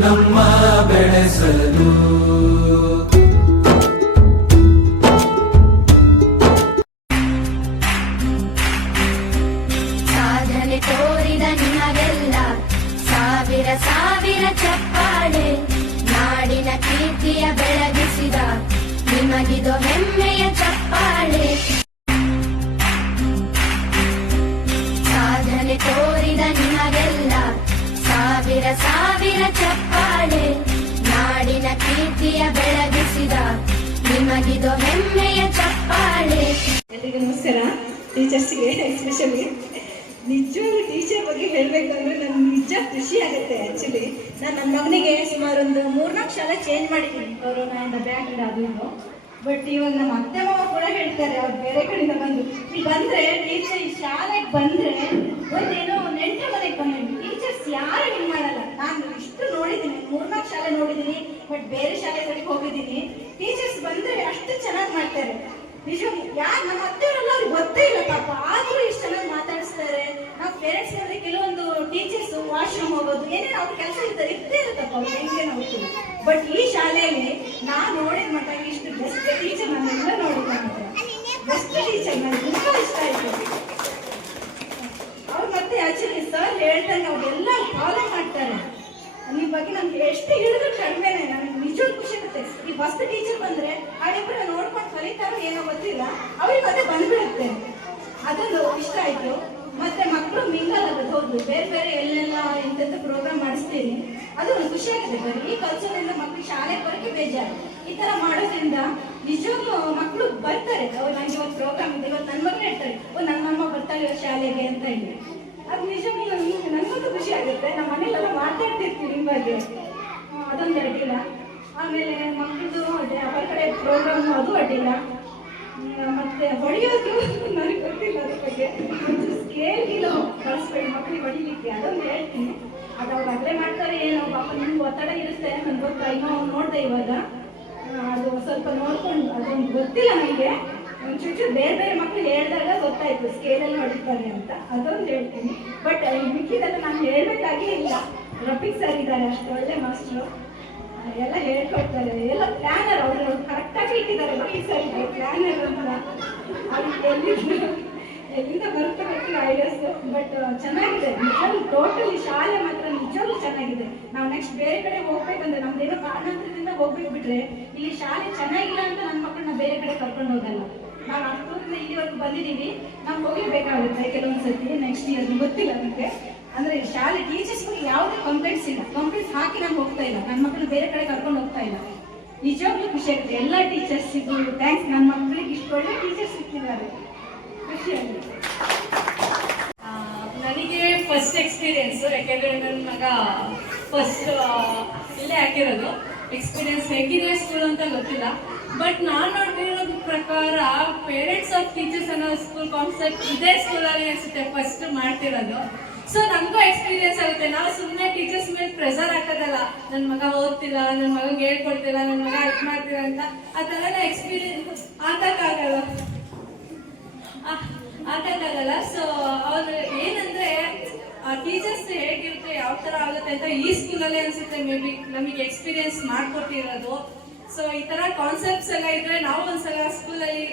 ಸಾಧನೆ ಟೀಚರ್ಸ್ಗೆ ಎಸ್ಪೆಷಲಿ ನಿಜವಾಗ್ಲೂ ಟೀಚರ್ ಬಗ್ಗೆ ಹೇಳಬೇಕಂದ್ರೆ ನನಗೆ ನಿಜ ಖುಷಿ ಆಗುತ್ತೆ ಆ್ಯಕ್ಚುಲಿ ನಾನು ನನ್ನ ಮಗನಿಗೆ ಸುಮಾರು ಒಂದು ಮೂರ್ನಾಲ್ಕು ಶಾಲೆ ಚೇಂಜ್ ಮಾಡಿದ್ದೀನಿ ಇಂದ ಬ್ಯಾಕ್ ಅದು ಬಟ್ ಇವಾಗ ನಮ್ಮ ಅತ್ತೆ ಮಾವ ಕೂಡ ಹೇಳ್ತಾರೆ, ಅವ್ರು ಬೇರೆ ಕಡೆಯಿಂದ ಬಂದು ಇಲ್ಲಿ ಬಂದರೆ ಟೀಚರ್ ಈ ಶಾಲೆಗೆ ಬಂದರೆ ಒಂದೇನೋ ನೆಂಟರ ಮನೆಗೆ ಬಂದಿದ್ದೀನಿ ಟೀಚರ್ಸ್ ಯಾರು ಹಿಂಗೆ ಮಾಡಲ್ಲ? ನಾನು ಇಷ್ಟು ನೋಡಿದ್ದೀನಿ ಮೂರ್ನಾಲ್ಕು ಶಾಲೆ ನೋಡಿದ್ದೀನಿ ಬಟ್ ಬೇರೆ ಶಾಲೆಗಳಿಗೆ ಹೋಗಿದ್ದೀನಿ. ಟೀಚರ್ಸ್ ಬಂದರೆ ಅಷ್ಟು ಚೆನ್ನಾಗಿ ಮಾಡ್ತಾರೆ. ನಿಜ ಯಾರು ನಮ್ಮ ಅತ್ತೆಯವರೆಲ್ಲ ಅವ್ರಿಗೆ ಗೊತ್ತೇ ಇಲ್ಲ ಪಾಪ. ಆದ್ರೂ ಇಷ್ಟು ಚೆನ್ನಾಗಿ ಮಾತಾಡಿಸ್ತಾರೆ. ನಾವು ಪೇರೆಂಟ್ಸ್ ಕೆಲವೊಂದು ಟೀಚರ್ಸ್ ವಾಶ್ರೂಮ್ ಹೋಗೋದು, ಏನೇನು ಅವ್ರ ಕೆಲಸ ಇರ್ತಾರೆ, ಇದ್ದೇ ಇರುತ್ತಪ್ಪ ಹೆಂಗೆ ನೋಡ್ತೀವಿ. ಬಟ್ ಈ ಶಾಲೆಯಲ್ಲಿ ನಾನು ನೋಡಿದ ಮಟ್ಟ ಇಷ್ಟು ಬೆಸ್ಟ್ ಟೀಚರ್ ನಾನೆಲ್ಲ ನೋಡಿದ ಮಾತ್ರ ಬೆಸ್ಟ್ ಟೀಚರ್ ನನಗೆ ತುಂಬಾ ಇಷ್ಟ ಆಯ್ತು. ಅವ್ರು ಮತ್ತೆ ಆಕ್ಚುಲಿ ಸರ್ ಹೇಳ್ತಾರೆ ಅವ್ರೆಲ್ಲ ಫಾಲೋ ಮಾಡ್ತಾರೆ. ನಿಮ್ಮ ಬಗ್ಗೆ ನಮ್ಗೆ ಎಷ್ಟು ಹೇಳಿದ್ರು ಕಡಿಮೆನೆ ನನಗೆ ನಿಜವಾಗ್ ಖುಷಿ ಫಸ್ಟ್ ಟೀಚರ್ ಬಂದ್ರೆ ಅವರಿಬ್ಬರು ನೋಡ್ಕೊಂಡು ಕಲಿತಾರೋ ಏನೋ ಗೊತ್ತಿಲ್ಲ, ಅವ್ರಿಗೆ ಮತ್ತೆ ಬಂದ್ಬಿಡುತ್ತೆ. ಅದೊಂದು ಇಷ್ಟ ಆಯ್ತು. ಮತ್ತೆ ಮಕ್ಕಳು ಮಿಂಗಲ್ ಆಗುತ್ತೆ ಹೌದು ಬೇರೆ ಬೇರೆ ಎಲ್ಲೆಲ್ಲ ಇಂಥದ್ದು ಪ್ರೋಗ್ರಾಮ್ ಮಾಡಿಸ್ತೀನಿ. ಅದು ಒಂದು ಖುಷಿ ಆಗುತ್ತೆ ಬರೀ. ಈ ಕಲ್ಚರಿಂದ ಮಕ್ಕಳು ಶಾಲೆಗೆ ಬರೋಕೆ ಬೇಜಾರು. ಈ ತರ ಮಾಡೋದ್ರಿಂದ ನಿಜವಾಗ್ಲೂ ಮಕ್ಕಳು ಬರ್ತಾರೆ. ಅವ್ರು ನಂಗೆ ಇವತ್ತು ಪ್ರೋಗ್ರಾಮ್ ಇದೆ, ಇವತ್ತು ನನ್ನ ಮಗನೇ ಹೇಳ್ತಾರೆ ಓ ನನ್ನ ಅಮ್ಮ ಇವತ್ತು ಶಾಲೆಗೆ ಅಂತ ಹೇಳಿ. ಅದು ನಿಜವಾಗ್ಲೂ ನನಗೆ ನನಗಂತೂ ಖುಷಿ ಆಗುತ್ತೆ. ನಮ್ಮ ಮನೆಯಲ್ಲೆಲ್ಲ ಮಾತಾಡ್ತಿರ್ತೀವಿ ನಿಮ್ಮ ಬಗ್ಗೆ ಅದೊಂದು ಅಡ್ಡಿಲ್ಲ ಆಮೇಲೆ ಮಕ್ಕಳದು ಅದೇ ಅವರ ಕಡೆ ಪ್ರೋಗ್ರಾಮ್ ಅದು ಅಡ್ಡಿಲ್ಲ. ಮತ್ತೆ ಹೊಡೆಯೋದು ನನಗೆ ಗೊತ್ತಿಲ್ಲ ಅದ್ರ ಬಗ್ಗೆ. ಸ್ಕೇಲ್ ಗಿಲೋ ಕಳಿಸ್ಬೇಡಿ ಮಕ್ಕಳಿಗೆ ಹೊಡಿಲಿಕ್ಕೆ. ಅದೊಂದು ಹೇಳ್ತೀನಿ. ಅದು ಅವ್ರು ಅದ್ರೆ ಮಾಡ್ತಾರೆ, ಏನು ಪಾಪ ನಿಮ್ಗೆ ಒತ್ತಡ ಇರುತ್ತೆ ನನ್ಗೆ ಗೊತ್ತಾ? ಇನ್ನೂ ಅವ್ನು ನೋಡ್ದೆ ಇವಾಗ. ಅದು ಸ್ವಲ್ಪ ನೋಡ್ಕೊಂಡು, ಅದೊಂದು ಗೊತ್ತಿಲ್ಲ ನನಗೆ ಒಂಚೂರು ಬೇರೆ ಬೇರೆ ಮಕ್ಕಳು ಹೇಳಿದಾಗ ಗೊತ್ತಾಯ್ತು ಸ್ಕೇಲಲ್ಲಿ ಹೊಡಿತಾರೆ ಅಂತ. ಅದೊಂದು ಹೇಳ್ತೀನಿ. ಬಟ್ ಮಿಕ್ಕಿದಾಗ ನಾನು ಹೇಳಬೇಕಾಗೇ ಇಲ್ಲ. ರಫಿಕ್ ಸರ್ ಇದ್ದಾರೆ ಅಷ್ಟು, ಒಳ್ಳೆ ಮಾಸ್ಟ್ರು ಎಲ್ಲ ಹೇಳ್ಕೊಡ್ತಾರೆ ಎಲ್ಲ ಪ್ಲಾನರ್ ಅವರು ಕರೆಕ್ಟಾಗಿ ಇಟ್ಟಿದ್ದಾರೆ ಸರ್. ಪ್ಲಾನರ್ ಅಂತ. ಎಲ್ಲಿಂದ ಬರುತ್ತೆ ಗೊತ್ತಿಲ್ಲ ಐಡಿಯಾಸ್ ಬಟ್ ಚೆನ್ನಾಗಿದೆ. ನಿಜವಾಗ್ಲೂ ಟೋಟಲಿ ಶಾಲೆ ಮಾತ್ರ ನಿಜವಾಗ್ಲೂ ಚೆನ್ನಾಗಿದೆ. ನಾವು ನೆಕ್ಸ್ಟ್ ಬೇರೆ ಕಡೆ ಹೋಗ್ಬೇಕಂದ್ರೆ ನಮ್ದೇನೋ ಕಾರಣಾಂತರದಿಂದ ಹೋಗ್ಬೇಕು ಬಿಟ್ರೆ ಇಲ್ಲಿ ಶಾಲೆ ಚೆನ್ನಾಗಿಲ್ಲ ಅಂತ ನನ್ನ ಮಕ್ಕಳನ್ನ ಬೇರೆ ಕಡೆ ಕರ್ಕೊಂಡು ಹೋಗಲ್ಲ. ನಾವು ಅಷ್ಟೊಂದು ಇಲ್ಲಿವರೆಗೂ ಬಂದಿದ್ದೀವಿ ನಾವು ಹೋಗಲೇಬೇಕಾಗುತ್ತೆ ಕೆಲವೊಂದು ಸತಿ ನೆಕ್ಸ್ಟ್ ಇಯರ್ ಗೊತ್ತಿಲ್ಲ ನನಗೆ ಅಂದ್ರೆ ಶಾಲೆ ಟೀಚರ್ಸ್ಗಳು ಯಾವುದೇ ಕಂಪ್ಲೇಂಟ್ಸ್ ಇಲ್ಲ. ಕಂಪ್ಲೇಂಟ್ಸ್ ಹಾಕಿ ನಾನು ಹೋಗ್ತಾ ಇಲ್ಲ. ನನ್ನ ಮಕ್ಕಳು ಬೇರೆ ಕಡೆ ಕರ್ಕೊಂಡು ಹೋಗ್ತಾ ಇಲ್ಲ. ನಿಜವಾಗ್ಲೂ ಖುಷಿ ಆಗುತ್ತೆ. ಎಲ್ಲ ಟೀಚರ್ಸಿಗೂ ಥ್ಯಾಂಕ್ಸ್ ನನ್ನ ಮಕ್ಕಳಿಗೆ ಇಷ್ಟು ಒಳ್ಳೆ ಟೀಚರ್ಸ್ ಸಿಕ್ಕಿದ್ದಾರೆ ಖುಷಿ ಆಗುತ್ತೆ ನನಗೆ ಫಸ್ಟ್ ಎಕ್ಸ್ಪೀರಿಯನ್ಸ್ ಯಾಕೆಂದ್ರೆ ನನ್ನ ಮಗ ಫಸ್ಟ್ ಇಲ್ಲೇ ಹಾಕಿರೋದು. ಎಕ್ಸ್ಪೀರಿಯನ್ಸ್ ಹೇಗಿದೆ ಸ್ಕೂಲ್ ಅಂತ ಗೊತ್ತಿಲ್ಲ. ಬಟ್ ನಾನು ನೋಡ್ತಿರೋದ್ ಪ್ರಕಾರ ಪೇರೆಂಟ್ಸ್ ಆಫ್ ಟೀಚರ್ಸ್ ಅನ್ನೋ ಸ್ಕೂಲ್ ಕಾನ್ಸೆಪ್ಟ್ ಇದೇ ಸ್ಕೂಲಲ್ಲಿ ಅನ್ಸುತ್ತೆ. ಫಸ್ಟ್ ಮಾಡ್ತಿರೋದು. ಸೊ ನಮಗೂ ಎಕ್ಸ್ಪೀರಿಯನ್ಸ್ ಆಗುತ್ತೆ. ನಾವು ಸುಮ್ಮನೆ ಟೀಚರ್ಸ್ ಮೇಲೆ ಪ್ರೆಷರ್ ಹಾಕೋದಲ್ಲ. ನನ್ನ ಮಗ ಓದ್ತಿಲ್ಲ ನನ್ನ ಮಗಂಗೆ ಹೇಳ್ಕೊಡ್ತಿಲ್ಲ ನನ್ನ ಮಗ ಇದು ಮಾಡ್ತಿಲ್ಲ ಅಂತ. ಆ ಥರ ಎಕ್ಸ್ಪೀರಿಯನ್ಸ್ ಹಾಕಕ್ಕಾಗಲ್ಲ ಆಗಲ್ಲ ಸೊ ಅವ್ರು ಏನಂದ್ರೆ ಟೀಚರ್ಸ್ ಹೇಗಿರುತ್ತೆ, ಯಾವ ತರ ಆಗುತ್ತೆ ಅಂತ ಈ ಸ್ಕೂಲಲ್ಲೇ ಅನ್ಸುತ್ತೆ ಮೇ ಬಿ ನಮಗೆ ಎಕ್ಸ್ಪೀರಿಯನ್ಸ್ ಮಾಡ್ಕೊಟ್ಟಿರೋದು. ಸೊ ಈ ತರ ಕಾನ್ಸೆಪ್ಟ್ಸ್ ಎಲ್ಲ ಇದ್ರೆ ನಾವು ಒಂದ್ಸಲ ಸ್ಕೂಲಲ್ಲಿ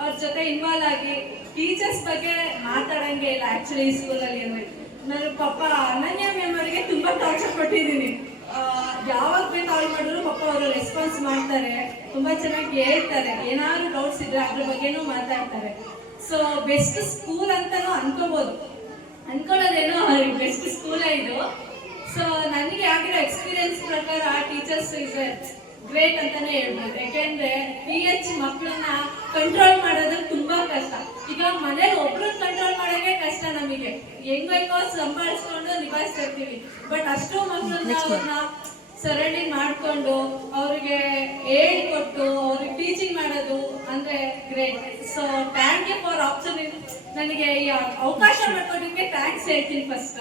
ಅವ್ರ ಜೊತೆ ಇನ್ವಾಲ್ವ್ ಆಗಿ ಟೀಚರ್ಸ್ ಬಗ್ಗೆ ಮಾತಾಡಂಗೆ ಇಲ್ಲ ಆಕ್ಚುಲಿ ಸ್ಕೂಲಲ್ಲಿ ಅಂದ್ರೆ. ನಾನು ಪಪ್ಪ ಅನನ್ಯ ಮ್ಯಾಮ್ ಅವರಿಗೆ ತುಂಬಾ ಟಾರ್ಚರ್ ಕೊಟ್ಟಿದ್ದೀನಿ. ಯಾವಾಗ ಬೇಕು ಕಾಲ್ ಮಾಡಿದ್ರು ಪಪ್ಪ ಅವರು ರೆಸ್ಪಾನ್ಸ್ ಮಾಡ್ತಾರೆ. ತುಂಬಾ ಚೆನ್ನಾಗಿ ಹೇಳ್ತಾರೆ. ಏನಾದ್ರು ಡೌಟ್ಸ್ ಇದ್ರೆ ಅದ್ರ ಬಗ್ಗೆನೂ ಮಾತಾಡ್ತಾರೆ. ಸೊ ಬೆಸ್ಟ್ ಸ್ಕೂಲ್ ಅಂತಾನು ಅನ್ಕೋಬಹುದು ಅನ್ಕೊಳ್ಳೋದೇನೋ ಬೆಸ್ಟ್ ಸ್ಕೂಲೇ ಇದು. ಸೊ ನನಗೆ ಆಗಿರೋ ಎಕ್ಸ್ಪೀರಿಯನ್ಸ್ ಪ್ರಕಾರ ಟೀಚರ್ಸ್ ಇಸ್ ಗ್ರೇಟ್ ಅಂತಾನೆ ಹೇಳ್ಬೋದು. ಯಾಕೆಂದ್ರೆ ಪಿ ಎಚ್ ಮಕ್ಕಳನ್ನ ಕಂಟ್ರೋಲ್ ಮಾಡೋದು ತುಂಬಾ ಕಷ್ಟ. ಈಗ ಮನೇಲಿ ಒಬ್ರು ಕಷ್ಟ ನಮಗೆ. ಹೆಂಗ್ ಬೇಕೋ ಸಂಭಾಳಿಸ್ಕೊಂಡು ನಿಭಾಯಿಸ್ತಾ ಇರ್ತೀವಿ. ಬಟ್ ಅಷ್ಟು ಮಕ್ಕಳನ್ನ ಅವ್ರನ್ನ ಸರಣಿ ಮಾಡ್ಕೊಂಡು ಅವ್ರಿಗೆ ಹೇಳ್ಕೊಟ್ಟು ಅವ್ರಿಗೆ ಟೀಚಿಂಗ್ ಮಾಡೋದು ಅಂದ್ರೆ great so thank you for option ನನಗೆ ಈ ಅವಕಾಶ ಮಾಡ್ಕೊಂಡಿದ್ದಕ್ಕೆ ಥ್ಯಾಂಕ್ಸ್ ಹೇಳ್ತೀನಿ first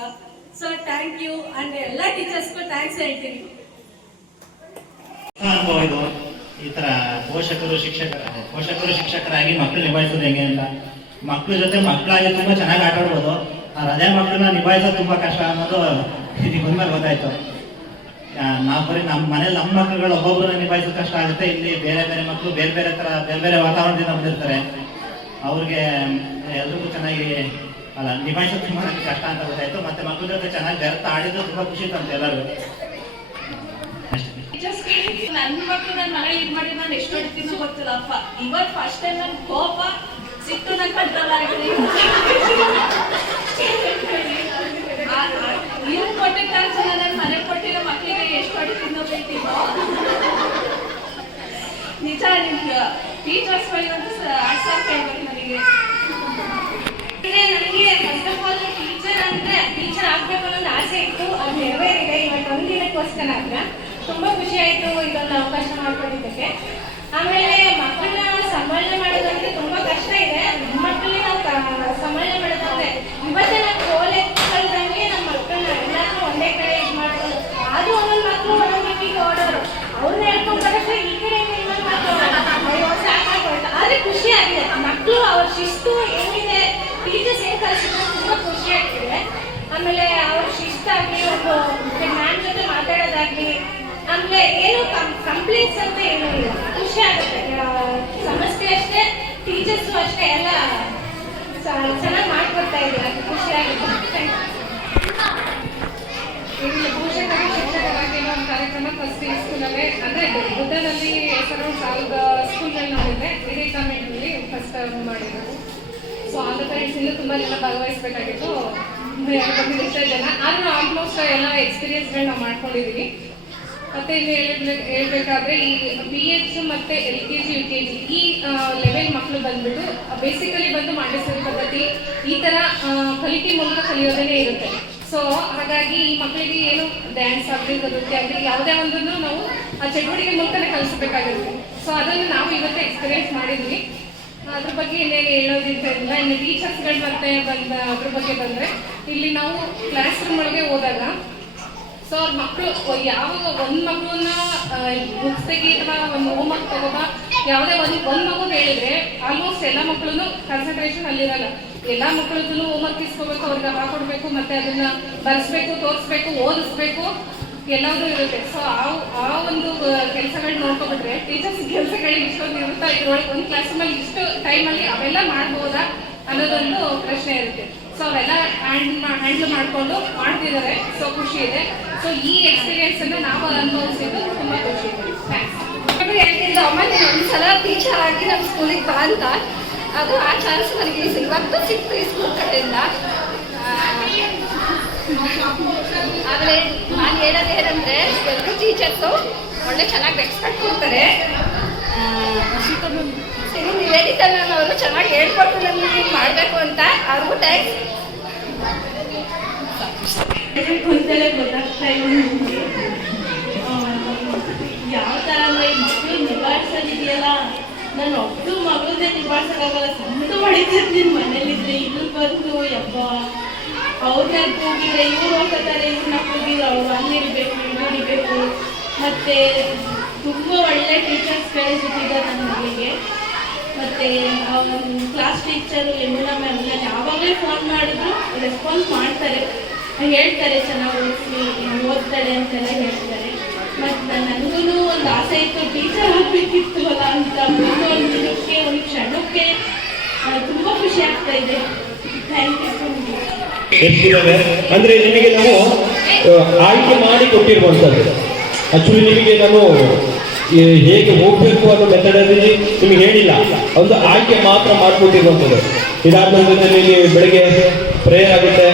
so thank you and ಎಲ್ಲ ಟೀಚರ್ಸ್ಗೂ ಥ್ಯಾಂಕ್ಸ್ ಹೇಳ್ತೀನಿ. ಹೊಸ ಅನುಭವ ಇದು ಈ ತರ ಪೋಷಕರು ಶಿಕ್ಷಕರ ಪೋಷಕರು ಶಿಕ್ಷಕರಾಗಿ ಮಕ್ಕಳು ನಿಭಾಯಿಸೋದು ಹೆಂಗೆ ಅಂತ? ಮಕ್ಕಳ ಜೊತೆ ಮಕ್ಕಳಾಗಿ ತುಂಬಾ ಚೆನ್ನಾಗಿ ಆಟ ಆಡ್ಬೋದು ಆದ್ರೆ ಅದೇ ಮಕ್ಕಳನ್ನ ನಿಭಾಯಿಸೋದು ತುಂಬಾ ಕಷ್ಟ ಅನ್ನೋದು ಇದಕ್ಕೆ ಬಂದ್ಮೇಲೆ ಗೊತ್ತಾಯ್ತು. ನಾವ್ ಬರೀ ನಮ್ಮ ಮನೇಲಿ ನಮ್ಮ ಮಕ್ಕಳುಗಳು ಒಬ್ಬೊಬ್ಬರನ್ನ ನಿಭಾಯಿಸೋದು ಕಷ್ಟ ಆಗುತ್ತೆ. ಇಲ್ಲಿ ಬೇರೆ ಬೇರೆ ಮಕ್ಕಳು ಬೇರೆ ಬೇರೆ ತರ, ಬೇರೆ ಬೇರೆ ವಾತಾವರಣದಿಂದ ಬಂದಿರ್ತಾರೆ. ಅವ್ರಿಗೆ ಎಲ್ರಿಗೂ ಚೆನ್ನಾಗಿ, ಅಲ್ಲ, ನಿಭಾಯಿಸೋದು ತುಂಬಾ ಕಷ್ಟ ಅಂತ ಗೊತ್ತಾಯ್ತು. ಮತ್ತೆ ಮಕ್ಕಳ ಜೊತೆ ಚೆನ್ನಾಗಿ ಬೆರೆತ ಆಡಿದ್ದು ತುಂಬಾ ಖುಷಿ ಅಂತ ಎಲ್ಲರೂ ನನ್ನ ಮಕ್ಕಳು ನನ್ನ ಮನೇಲಿ ಇದ್ ಮಾಡಿ ನಾನು ಎಷ್ಟು ಗೊತ್ತಿಲ್ಲ. ಗೊತ್ತಿಲ್ಲಪ್ಪ ಇವತ್ ಫಸ್ಟ್ ಟೈಮ್ ನನ್ ಕೋಪ ಸಿಟ್ಟು ನನ್ ಕಂಟ್ರೋಲ್ ಆಗಿದೆ ಇವ್ರು ಕೊಟ್ಟಿದ್ದ ನನ್ನ ಮನೆ ಕೊಟ್ಟಿರೋ ಮಕ್ಕಳಿಗೆ ಎಷ್ಟು ಹೊಡಿತೀನೋ ಬೇಕಿದ್ದೋ ನಿಜ, ನಿಮ್ಗೆ ಟೀಚರ್ಸ್ ಬೈವಂತ ಆಸೆ ಹೇಳ್ಬೇಕು ನನಗೆ. ನನಗೆ ಫಸ್ಟ್ ಆಫ್ ಆಲ್ ಟೀಚರ್ ಅಂದ್ರೆ ಟೀಚರ್ ಆಗ್ಬೇಕು ಅನ್ನೋ ಆಸೆ ಇತ್ತು, ಅದು ನೆರವೇರಿದೆ. ಇವತ್ತು ಒಂದು ದಿನಕ್ಕೋಸ್ಕರ ಅಲ್ಲ ತುಂಬಾ ಖುಷಿ ಆಯ್ತು ಇದೊಂದು ಅವಕಾಶ ಮಾಡ್ಕೊಂಡಿದ್ದಕ್ಕೆ. ಆಮೇಲೆ ಮಕ್ಕಳನ್ನ ಸಂಭಾಳನೆ ಮಾಡೋದಂದ್ರೆ ತುಂಬಾ ಕಷ್ಟ ಇದೆ ನಮ್ಮ ಮಕ್ಕಳನ್ನ ನಾವು ಕ- ಸಂಭಾಳನೆ ಮಾಡೋದಂದ್ರೆ ಇವತ್ತೇ ನಾವು ಕೋಲೆ ಕಳ್ದಂಗೆ ನಮ್ಮ ಮಕ್ಕಳನ್ನ ಎಲ್ಲಾದ್ರೂ ಒಂದೇ ಕಡೆ ಇದು ಮಾಡ್ಕೊಂಡು ಅದು ಒಂದೊಂದು ಮಕ್ಕಳು ಒಂದೊಂದು ದಿಕ್ಕಿಗೆ ಓಡೋರು ಅವ್ರನ್ನ ಹೇಳ್ಕೊಂಡ್ ಬರೋಕ್ಕೆ ಈ ಕಡೆ ಇನ್ನೊಂದು ಮಕ್ಕಳು ಅಯ್ಯೋ ಸಾಕಾಗೋಯ್ತು ಆದ್ರೆ ಖುಷಿ ಆಗಿದೆ ಮಕ್ಕಳು ಅವ್ರ ಶಿಸ್ತು ಏನಿದೆ ಟೀಚರ್ಸ್ ಏನ್ ಕಲಿಸಿದ್ರು ತುಂಬಾ ಖುಷಿ ಆಗ್ತಿದೆ ಆಮೇಲೆ ಅವ್ರ ಶಿಸ್ತಾಗ್ಲಿ ಅವ್ರು ಮ್ಯಾಮ್ ಜೊತೆ ಮಾತಾಡೋದಾಗ್ಲಿ ಆಮೇಲೆ ಏನು ಕಂಪ್ಲೇಂಟ್ಸ್ ಅಂತ ಏನೂ ಇಲ್ಲ. ಖುಷಿ ಆಗುತ್ತೆ. ಆ, ಸಮಸ್ಯೆ ಅಷ್ಟೇ ಟೀಚರ್ಸು ಅಷ್ಟೇ ಎಲ್ಲ ಚೆನ್ನಾಗಿ ಮಾಡ್ಕೊಡ್ತಾ ಇದ್ದಾರೆ. ಖುಷಿ ಆಗುತ್ತೆ. ಇಲ್ಲಿ ಪೋಷಕರು ಶಿಕ್ಷಕರಾಗಿ ನಮ್ಮ ಕಾರ್ಯಕ್ರಮ ಫಸ್ಟ್ ಈ ಸ್ಕೂಲಲ್ಲೇ ಅಂದರೆ ಬುದ್ಧನಲ್ಲಿ ಸರೌಂಡ್ ಸಾವಿರದ ಸ್ಕೂಲ್ನಲ್ಲಿ ನೋಡಿದ್ರೆ ಇಡೀ ಫಸ್ಟ್ ಫಸ್ಟ್ ಮಾಡಿದ್ರು ಸೊ ದ ಪೇರೆಂಟ್ಸ್ ಇನ್ನೂ ತುಂಬ ಜನ ಭಾಗವಹಿಸಬೇಕಾಗಿತ್ತು. ಜನ. ಆದರೂ ಆಲ್ಮೋಸ್ಟ್ ಎಲ್ಲ ಎಕ್ಸ್ಪೀರಿಯನ್ಸ್ಗಳನ್ನ ಮಾಡ್ಕೊಂಡಿದ್ದೀವಿ ಮತ್ತೆ ಇಲ್ಲಿ ಹೇಳ್ಬೇಕು ಹೇಳ್ಬೇಕಾದ್ರೆ ಈ ಬಿ ಎಚ್ ಮತ್ತೆ L K G U K G ಈ ಲೆವೆಲ್ ಮಕ್ಕಳು ಬಂದ್ಬಿಟ್ಟು ಬೇಸಿಕಲಿ ಬಂದು ಮಾಂಡೇಶ್ವರಿ ಪದ್ಧತಿ ಈ ತರ ಕಲಿಕೆ ಮೂಲಕ ಕಲಿಯೋದೇ ಇರುತ್ತೆ. ಸೊ ಹಾಗಾಗಿ ಈ ಮಕ್ಕಳಿಗೆ ಏನು ಡ್ಯಾನ್ಸ್ ಆಗಲಿ, ನೃತ್ಯ ಆಗಲಿ, ಯಾವುದೇ ಒಂದನ್ನು ನಾವು ಆ ಚಟುವಟಿಕೆ ಮೂಲಕನೇ ಕಲಿಸಬೇಕಾಗಿರುತ್ತೆ ಸೊ ಅದನ್ನು ನಾವು ಇವತ್ತು ಎಕ್ಸ್ಪೀರಿಯನ್ಸ್ ಮಾಡಿದ್ವಿ. ಅದ್ರ ಬಗ್ಗೆ ಇನ್ನೇನು ಹೇಳೋದಿದ್ದರಿಂದ ಇನ್ನು ಟೀಚರ್ಸ್ಗಳು ಮತ್ತೆ ಬಂದ, ಅದ್ರ ಬಗ್ಗೆ ಬಂದರೆ, ಇಲ್ಲಿ ನಾವು ಕ್ಲಾಸ್ ರೂಮ್ ಒಳಗೆ ಹೋದಾಗ ಸೊ ಅವ್ರ ಮಕ್ಕಳು ಯಾವಾಗ ಒಂದು ಮಗುವನ್ನ ಬುಕ್ಸ್ ತೆಗಿ ಅಥವಾ ಒಂದು ಹೋಮ್ ವರ್ಕ್ ತಗೋಬ ಯಾವುದೇ ಒಂದು ಒಂದು ಮಗು ಹೇಳಿದ್ರೆ ಆಲ್ಮೋಸ್ಟ್ ಎಲ್ಲ ಮಕ್ಕಳು ಕಾನ್ಸಂಟ್ರೇಷನ್ ಅಲ್ಲಿರಲ್ಲ. ಎಲ್ಲ ಮಕ್ಕಳದ್ದು ಹೋಮ್ ವರ್ಕ್ ಇಸ್ಕೋಬೇಕು, ಅವ್ರಿಗೆ ಹಾಕೊಡ್ಬೇಕು ಮತ್ತೆ ಅದನ್ನ ಬರ್ಸ್ಬೇಕು, ತೋರಿಸ್ಬೇಕು, ಓದಿಸ್ಬೇಕು ಎಲ್ಲದೂ ಇರುತ್ತೆ. ಸೊ ಆ ಆ ಒಂದು ಕೆಲಸಗಳು ನೋಡ್ಕೊಬಿಟ್ರೆ ಟೀಚರ್ಸ್ ಕೆಲಸಗಳಿಗೆ ಇಷ್ಟೊಂದು ಇರುತ್ತಾ ಇದ್ರೊಳಗೆ ಕ್ಲಾಸ್ ಮೇಲೆ ಇಷ್ಟು ಟೈಮಲ್ಲಿ ಅವೆಲ್ಲ ಮಾಡ್ಬೋದಾ ಅನ್ನೋದೊಂದು ಪ್ರಶ್ನೆ ಇರುತ್ತೆ. ಸೊ ಅವೆಲ್ಲ ಹ್ಯಾಂಡ್ ಹ್ಯಾಂಡಲ್ ಮಾಡಿಕೊಂಡು ಮಾಡ್ತಿದ್ದಾರೆ. ಸೊ ಖುಷಿ ಇದೆ. ಸೊ ಈ ಎಕ್ಸ್ಪೀರಿಯನ್ಸ್ ಅನ್ನ ನಾವು ಅನುಭವಿಸಿದ್ದು ತುಂಬಾ ಖುಷಿ. ಇದೆ ಹೇಳ್ತಿದ್ದ ಅಮ್ಮ ನೀನು ಒಂದ್ಸಲ ಟೀಚರ್ ಆಗಿ ನಮ್ಮ ಸ್ಕೂಲಿಗೆ ಬಾ ಅಂತ. ಅದು ಆ ಚಾನ್ಸ್ ನನಗೆ ಇವತ್ತು ಸಿಕ್ತು ಈ ಸ್ಕೂಲ್ ಕಡೆಯಿಂದ. ಆ, ಆಮೇಲೆ ನಾನು ಹೇಳೋದು ಏನಂದ್ರೆ ಎಲ್ಲರೂ ಟೀಚರ್ಸು ಒಳ್ಳೆ ಚೆನ್ನಾಗಿ ರೆಸ್ಪೆಕ್ಟ್ ಕೊಡ್ತಾರೆ. ನಿವೇದಿತಾ ಮ್ಯಾಮ್ ಅವರು ಚೆನ್ನಾಗಿ ಹೇಳ್ಕೊಟ್ಟು ಮಾಡಬೇಕು ಅಂತ. ಅವ್ರಿಗೂ ಥ್ಯಾಂಕ್ಸ್ ಕುಂತಲೇ ಗೊತ್ತಾಗ್ತಾ ಆ, ಯಾವ ಥರ ಅಂದರೆ ಮಕ್ಕಳು ನಿಭಾಯಿಸೋದಿದೆಯಲ್ಲ ನಾನು ಒಬ್ಳು ಮಗಳನ್ನೇ ನಿಭಾಯಿಸಕ್ಕಾಗಲ್ಲ ಸಣ್ಣ ಹೊಡಿತಿರ್ತೀನಿ ಮನೇಲಿದ್ರೆ ಇಲ್ಲಿ ಬಂದು ಯಬ್ಬ ಅವ್ರನ್ನ ಕೂಗಿದ್ರೆ ಇವ್ರು ಹೋಗ್ತಾರೆ ಇವ್ರನ್ನ ಕೂಗಿದ್ರೆ ಅವ್ರು ಅಲ್ಲಿರ್ಬೇಕು ಇಲ್ಲಿ ಹಿಡಿಬೇಕು ಮತ್ತೆ ತುಂಬಾ ಒಳ್ಳೆ ಟೀಚರ್ಸ್ಗಳೇ ಸಿಕ್ಕಿದ್ದಾರೆ ನನ್ನ ಮಗಳಿಗೆ ಮತ್ತೆ ಕ್ಲಾಸ್ ಟೀಚರು ಯಮುನಾ ಮ್ಯಾಮ್ ನಾನು ಯಾವಾಗಲೇ ಫೋನ್ ಮಾಡಿದ್ರು ರೆಸ್ಪಾನ್ಸ್ ಮಾಡ್ತಾರೆ. ಹೇಳ್ತಾರೆ ಚೆನ್ನಾಗಿ ಓದಿಸಿ ಓದ್ತಾಳೆ ಅಂತೆಲ್ಲ ಹೇಳ್ತಾರೆ. ಮತ್ತು ನನಗೂ ಒಂದು ಆಸೆ ಇತ್ತು ಟೀಚರ್ ಆಗಬೇಕಿತ್ತು ಅಲ್ಲ ಅಂತ. ಒಂದು ದಿನಕ್ಕೆ ಒಂದು ಕ್ಷಣಕ್ಕೆ ತುಂಬ ಖುಷಿ ಆಗ್ತಾ ಇದೆ. ಥ್ಯಾಂಕ್ ಯು ಸೊ ಮಚ್ ಅಂದ್ರೆ ನಿಮಗೆ ನಾವು ಆಯ್ಕೆ ಮಾಡಿ ಕೊಟ್ಟಿರುವಂಥದ್ದು. ಆಕ್ಚುಲಿ ನಿಮಗೆ ನಾನು ಹೇಗೆ ಹೋಗ್ಬೇಕು ಅನ್ನೋ ಮೆಥಡಲ್ಲಿ ನಿಮಗೆ ಹೇಳಿಲ್ಲ. ಒಂದು ಆಯ್ಕೆ ಮಾತ್ರ ಮಾಡಿಕೊಟ್ಟಿರುವಂಥದ್ದು. ಇದಾದ ನಿಮಗೆ ಬೆಳಗ್ಗೆ ಪ್ರೇಯರ್ ಆಗುತ್ತೆ.